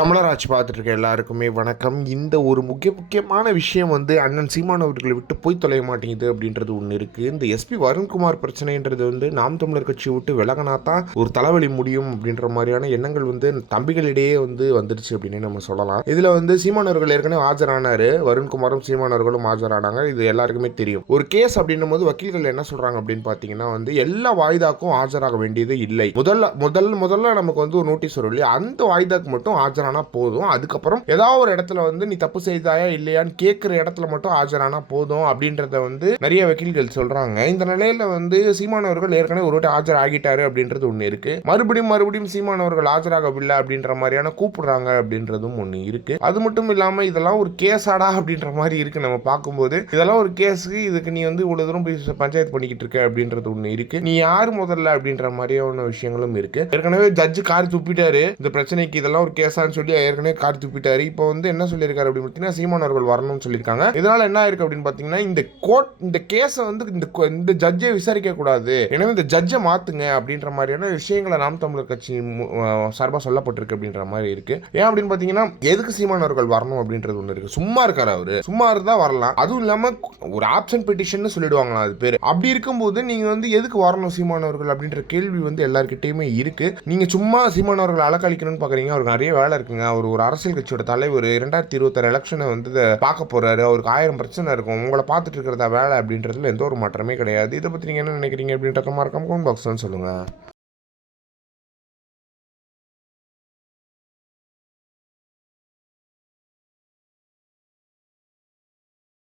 தமிழராட்சி பார்த்துட்டு இருக்க எல்லாருக்குமே வணக்கம். இந்த ஒரு முக்கிய முக்கியமான விஷயம் வந்து அண்ணன் சீமான் அவர்களை விட்டு போய் தொலைய மாட்டேங்குது அப்படின்றது ஒன்று இருக்குது இந்த எஸ்பி வருண்குமார் பிரச்சனைன்றது வந்து நாம் தமிழர் கட்சியை விட்டு விலகினா தான் ஒரு தலைவலி முடியும் அப்படின்ற மாதிரியான எண்ணங்கள் வந்து தம்பிகளிடையே வந்து வந்துடுச்சு அப்படின்னு நம்ம சொல்லலாம். இதில் வந்து சீமான் அவர்கள் ஏற்கனவே ஆஜரானாரு. வருண்குமாரும் சீமான் அவர்களும் ஆஜரானாங்க. இது எல்லாருக்குமே தெரியும். ஒரு கேஸ் அப்படின்னும் போது வக்கீல்கள் என்ன சொல்கிறாங்க அப்படின்னு பார்த்தீங்கன்னா வந்து எல்லா வாய்தாக்கும் ஆஜராக வேண்டியது இல்லை. முதல்ல முதல் முதல்ல நமக்கு வந்து ஒரு நோட்டீஸ் வரும் இல்லையா? அந்த வாய்தாக்கு மட்டும் ஆஜரானா போதும். அதுக்கப்புறம் ஏதாவது ஒரு இடத்துல வந்து நீ தப்பு செய்தாயா இல்லையான்னு கேட்குற இடத்துல மட்டும் ஆஜரானா போதும் அப்படின்றத வந்து நிறைய வக்கீல்கள் சொல்றாங்க. இந்த நிலையில வந்து சீமானவர்கள் ஏற்கனவே ஒரு வாட்டி ஆஜர் ஆகிட்டாரு அப்படின்றது ஒன்று இருக்கு. மறுபடியும் மறுபடியும் சீமானவர்கள் ஆஜராகவில்லை அப்படின்ற மாதிரியான கூப்பிடுறாங்க அப்படின்றதும் ஒன்று இருக்கு. அது மட்டும் இல்லாம இதெல்லாம் ஒரு கேஸாடா அப்படின்ற மாதிரி இருக்கு நம்ம பார்க்கும்போது. இதெல்லாம் ஒரு கேஸுக்கு இதுக்கு நீ வந்து இவ்வளவு தூரம் போய் பஞ்சாயத்து பண்ணிக்கிட்டு இருக்க அப்படின்றது ஒன்று இருக்கு. நீ யார் முதல்ல அப்படின்ற மாதிரியான விஷயங்களும் இருக்கு. ஏற்கனவே ஜட்ஜு கார் துப்பிட்டாரு. இந்த பிரச்சனைக்கு இதெல்லாம் ஒரு கேஸான்னு சொல்லி ஏற்கனவே கார் துப்பிட்டாரு இப்போ வந்து என்ன சொல்லியிருக்காரு அப்படின்னு பார்த்தீங்கன்னா சீமான் அவர்கள் வரணும்னு சொல்லியிருக்காங்க. இதனால என்ன ஆயிருக்கு அப்படின்னு பார்த்தீங்கன்னா இந்த கோர்ட் இந்த கேஸை வந்து இந்த இந்த ஜட்ஜை விசாரிக்க கூடாது. எனவே இந்த ஜட்ஜை மாத்துங்க அப்படின்ற மாதிரியான விஷயங்களை நாம் தமிழர் கட்சி சார்பாக சொல்லப்பட்டிருக்கு அப்படின்ற மாதிரி இருக்கு. ஏன் அப்படின்னு பார்த்தீங்கன்னா எதுக்கு சீமான் அவர்கள் வரணும் அப்படின்றது ஒன்று இருக்கு. சும்மா இருக்காரு அவரு. சும்மா இருந்தா வரலாம். அதுவும் இல்லாம ஒரு ஆப்ஷன் பெட்டிஷன் சொல்லிடுவாங்களா அது பேர். அப்படி இருக்கும்போது நீங்க வந்து எதுக்கு வரணும் சீமான் அவர்கள் அப்படின்ற கேள்வி வந்து எல்லார்கிட்டயுமே இருக்கு. நீங்க சும்மா சீமான் அவர்கள் அலக்கழிக்கணும்னு பாக்குறீங்க. அவருக்கு நிறைய வேலை இருக்குங்க. அவர் ஒரு அரசியல் கட்சியோட தலைவர் இரண்டாயிரத்தி இருபத்தாறு எலெக்ஷனை வந்து பார்க்க போறாரு. அவருக்கு ஆயிரம் பிரச்சனை இருக்கும். உங்களை பார்த்துட்டு இருக்கிறதா வேலை அப்படின்றதுல எந்த ஒரு மாற்றமே கிடையாது. இதை பற்றி நீங்கள் என்ன நினைக்கிறீங்க அப்படின்றத மறக்காம கமெண்ட் பாக்ஸ் சொல்லுங்கள்